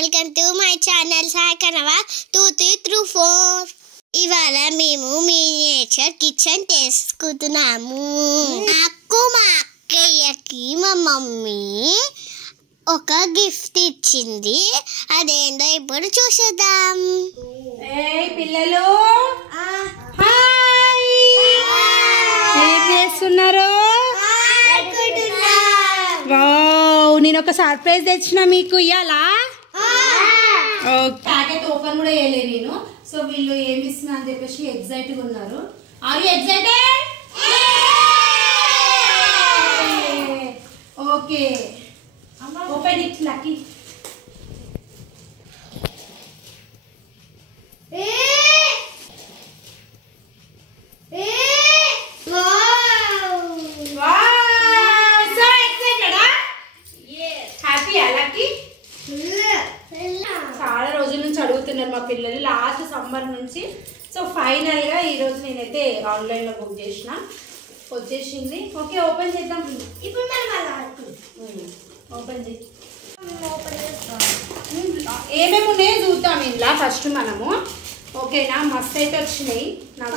Welcome to my channel Sai కనవ 2 3 through 4. ఇవాళ మేము మినియేచర్ కిచెన్ చేసుకుంటున్నాము. నాకు మా అక్కయ్యకి మా మమ్మీ ఒక గిఫ్ట్ ఇచ్చింది. అదేందో ఇప్పుడు చూసేద్దాం. పిల్లలు ఏం చేస్తున్నారు? నేను ఒక సర్ప్రైజ్ తెచ్చిన మీకు ఇయ్యాలా? ప్యాకెట్ ఓపెన్ కూడా చేయలే నేను. సో వీళ్ళు ఏమి ఇస్తున్నా అని చెప్పేసి ఎగ్జైట్గా ఉన్నారు. Are you excited? Okay, open it lucky. చాలా రోజుల నుంచి అడుగుతున్నారు మా పిల్లలు, లాస్ట్ సమ్మర్ నుంచి. సో ఫైనల్ గా ఈ రోజు నేనైతే ఆన్లైన్ లో బుక్ చేసిన, వచ్చేసింది. ఓకే, ఓపెన్ చేద్దాం ఇప్పుడు. ఓపెన్ చేసి ఏమేమి ఉన్నాయో చూద్దాం ఇంట్లో ఫస్ట్ మనము. ఓకేనా? మస్త్ అయితే వచ్చినాయి నాకు.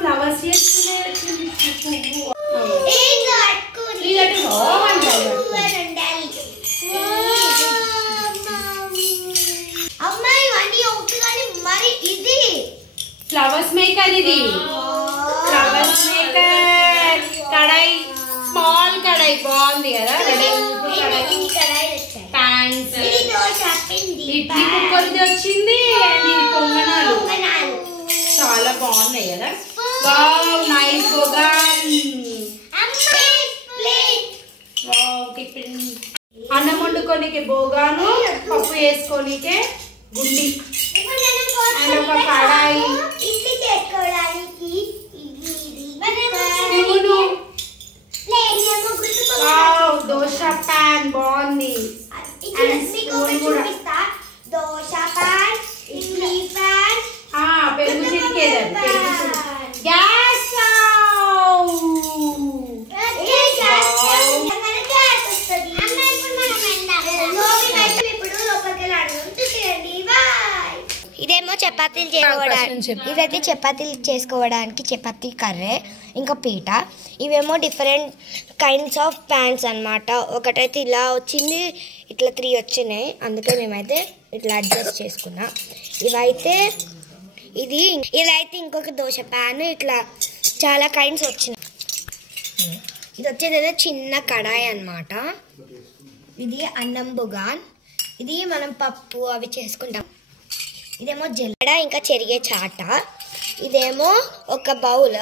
ఫ్లవర్స్ చేసుకునే వచ్చింది పువ్వు. ఫ్లవర్స్ మేకర్, ఇది ఫ్లవర్స్ మేకర్ కడాయి, స్మాల్ కడాయి బాగుంది కదా. ప్యాన్స్, ఇడ్లీ కుక్కర్ది వచ్చింది. అండ్ ఇది పొంగనాలు చాలా బాగున్నాయి కదా. వావ్, నైస్ బోగాన్. అన్నం వండుకోనికే బోగాను, పప్పు వేసుకోనికే గుండి, అండ్ ఒక కడాయి, దోశ ప్యాన్ బాగుంది. పెరుగు చిరికేది, గ్యాస్ ఇదేమో చపాతీలు చేసుకోవడానికి, ఇదైతే చపాతీలు చేసుకోవడానికి చపాతీ కర్రే, ఇంకా పీట. ఇవేమో డిఫరెంట్ కైండ్స్ ఆఫ్ ప్యాన్స్ అన్నమాట. ఒకటైతే ఇలా వచ్చింది, ఇట్లా 3 వచ్చినాయి, అందుకే మేమైతే ఇట్లా అడ్జస్ట్ చేసుకున్నాం. ఇదైతే ఇంకొక దోశ ప్యాన్. ఇట్లా చాలా కైండ్స్ వచ్చినాయి. ఇది వచ్చేది చిన్న కడాయి అన్నమాట. ఇది అన్నం బుగాన్, ఇది మనం పప్పు అవి చేసుకుంటాం. ఇదేమో జల్లెడ, ఇంకా చెరిగే చాట. ఇదేమో ఒక బౌల్,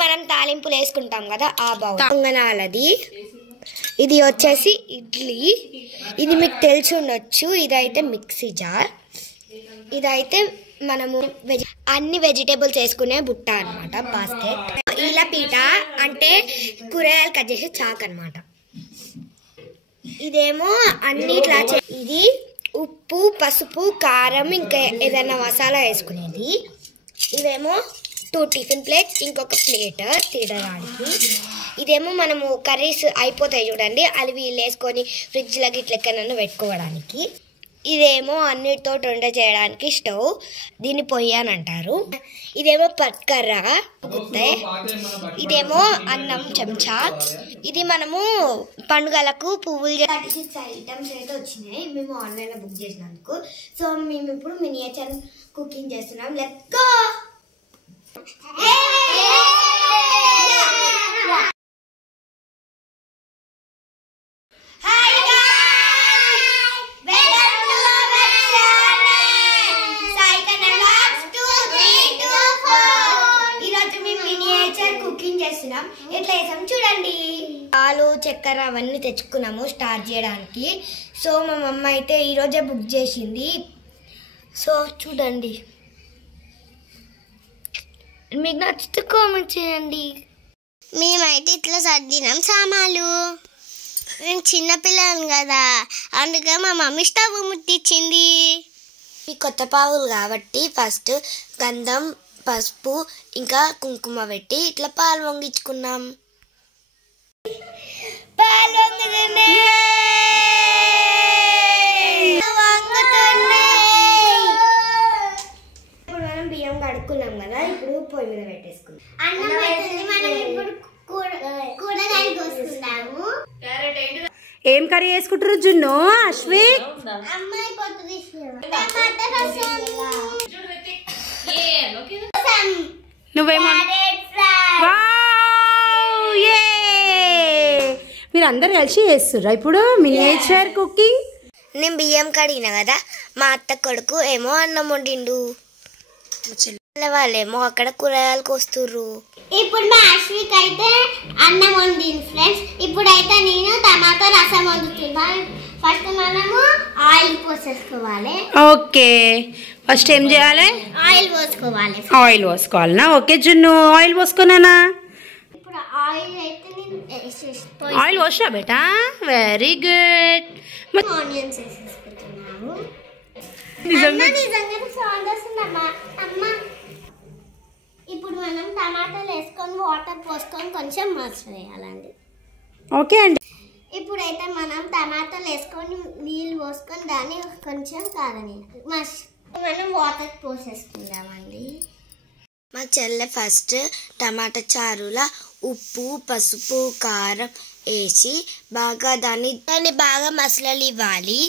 మనం తాలింపులు వేసుకుంటాం కదా ఆ బౌల్. పొంగనాలది. ఇది వచ్చేసి ఇడ్లీ, ఇది మీకు తెలిసి ఉండొచ్చు. ఇదైతే మిక్సీ జార్. ఇదైతే మనము అన్ని వెజిటేబుల్స్ వేసుకునే బుట్ట అనమాట, బాస్కెట్. ఇలా పీట అంటే కూరగాయలు కట్ చేసే చాక్ అనమాట. ఇదేమో అన్ని ఇట్లా ఇది ఉప్పు, పసుపు, కారం, ఇంకా ఏదైనా మసాలా వేసుకునేది. ఇవేమో 2 టిఫిన్ ప్లేట్స్, ఇంకొక ప్లేట్ తినడానికి. ఇదేమో మనము కర్రీస్ అయిపోతాయి చూడండి, అవి వీళ్ళు వేసుకొని ఫ్రిడ్జ్లోకి ఇట్లా ఎక్కడైనా పెట్టుకోవడానికి. ఇదేమో అన్నిటితో వంట చేయడానికి స్టవ్, దీన్ని పొయ్యి అని అంటారు. ఇదేమో పట్కర్ర గుత్తే. ఇదేమో అన్నం చెంచా. ఇది మనము పండుగలకు పువ్వులు 36 ఐటమ్స్ అయితే వచ్చినాయి మేము ఆన్లైన్లో బుక్ చేసినందుకు. సో మేము ఇప్పుడు మినియేచర్ కుకింగ్ చేస్తున్నాం. Let's go. ఎట్లా వేసాం చూడండి. పాలు, చక్కెర అవన్నీ తెచ్చుకున్నాము స్టార్ట్ చేయడానికి. సో మా మమ్మ అయితే ఈరోజే బుక్ చేసింది. సో చూడండి, మీకు నచ్చితే కామెంట్ చేయండి. మేమైతే ఇట్లా సర్దినాం సామాన్లు. నేను చిన్నపిల్లని కదా, అందుకే మా మమ్మీ స్టవ్ ముట్టించింది. ఈ కొత్త పావులు కాబట్టి ఫస్ట్ గంధం, పసుపు ఇంకా కుంకుమ పెట్టి ఇట్లా పాలు వంగించుకున్నాం. ఏం కర్రీ చేసుకుంటారు జున్ను అశ్విక్? నువ్వేమో మీరు అందరు కలిసి చేస్తుర్రా ఇప్పుడు మినియేచర్ కుకింగ్? నేను బియ్యం కడిగిన కదా, మా అత్త కొడుకు ఏమో అన్నం వండిండు, వాళ్ళేమో అక్కడ కూరగాయలు కోస్తుర్రు. ఇప్పుడు మా అశ్విక్ అయితే అన్నం వండింది ఫ్రెండ్స్. ఇప్పుడైతే నేను టమాటో రసం వండుతున్నా. ఫస్ట్ మనము ఆయిల్ పోసేసుకోవాలి. ఓకే, ఫస్ట్ ఏం చేయాలి? ఆయిల్ పోసుకోవాలి. ఆయిల్ పోసుకోవాలనా? ఓకే జున్ను, ఆయిల్ పోసుకున్నానా? ఇప్పుడు ఆయిల్ అయితే నేను ఆయిల్ పోసా బేటా, వెరీ గుడ్. ఆనియన్స్ వేసేసుకుంటున్నాము. నిజంగా సౌండ్ వస్తుందమ్మా. అమ్మ ఇప్పుడు మనం టమాటాలు వేసుకొని వాటర్ పోసుకొని కొంచెం మసలేయాలండి. ఓకే అండి. ఇప్పుడైతే మనం టమాటాలు వేసుకొని నీళ్ళు పోసుకొని దాన్ని కొంచెం కాగనియాలి. మనం వాటర్ పోసేసుకుందామండి. మా చెల్లె ఫస్ట్ టమాటా చారుల ఉప్పు, పసుపు, కారం వేసి బాగా దాన్ని బాగా మసాలాలు ఇవ్వాలి.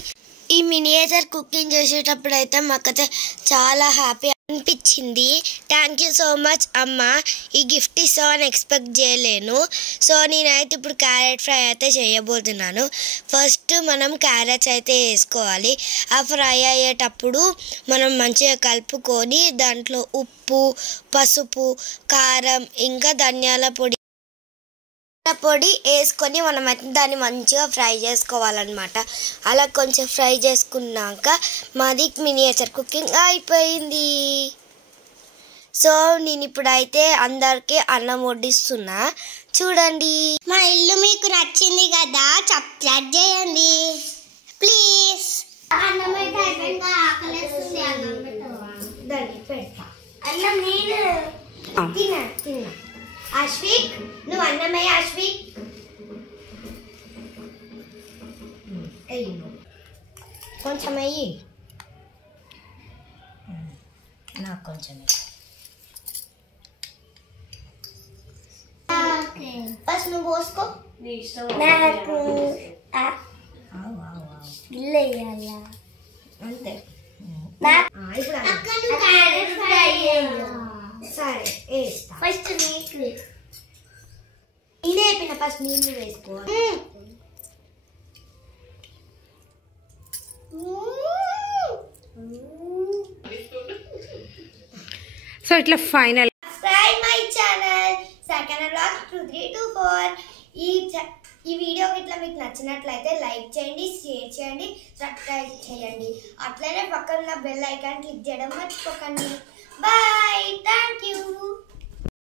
ఈ మినియేచర్ కుకింగ్ చేసేటప్పుడు అయితే మాకైతే చాలా హ్యాపీ అనిపించింది. థ్యాంక్ యూ సో మచ్ అమ్మ, ఈ గిఫ్ట్ ఇస్తామని ఎక్స్పెక్ట్ చేయలేను. సో నేనైతే ఇప్పుడు క్యారెట్ ఫ్రై అయితే చేయబోతున్నాను. ఫస్ట్ మనం క్యారెట్స్ అయితే వేసుకోవాలి. ఆ ఫ్రై అయ్యేటప్పుడు మనం మంచిగా కలుపుకొని దాంట్లో ఉప్పు, పసుపు, కారం ఇంకా ధనియాల పొడి వేసుకొని మనమైతే దాన్ని మంచిగా ఫ్రై చేసుకోవాలన్నమాట. అలా కొంచెం ఫ్రై చేసుకున్నాక మాది మినియేచర్ కుకింగ్ అయిపోయింది. సో నేను ఇప్పుడైతే అందరికీ అన్నం వడ్డిస్తున్నా, చూడండి. మా ఇల్లు మీకు నచ్చింది కదా, సబ్స్క్రైబ్ చేయండి ప్లీజ్. అన్నం అయితే అయిపోయిందా? ఆకలేస్తుంది, అన్నం పెట్టవా? దాన్ని పెడతా. అన్నం నేను తిన్నా. అశ్విక్ నువ్వు అన్నమయ్య. అశ్విక్ కొంచెం అయ్యి, నాకు కొంచెం ఫస్ట్ నువ్వు పోసుకో. నాకు అంతే. సరే వేస్తా. ఫస్ట్ నీకు ఇదేపిన ఫస్ట్ నీళ్ళు వేసుకోవాలి. సో ఇట్లా ఫైనల్ సబ్స్క్రైబ్ మై ఛానల్ సకన బ్లాగ్స్ 2324. ఈ వీడియో ఇట్లా మీకు నచ్చినట్లయితే లైక్ చేయండి, షేర్ చేయండి, సబ్స్క్రైబ్ చేయండి. అట్లనే పక్కన బెల్ ఐకాన్ క్లిక్ చేయడం మర్చిపోకండి. Bye, thank you.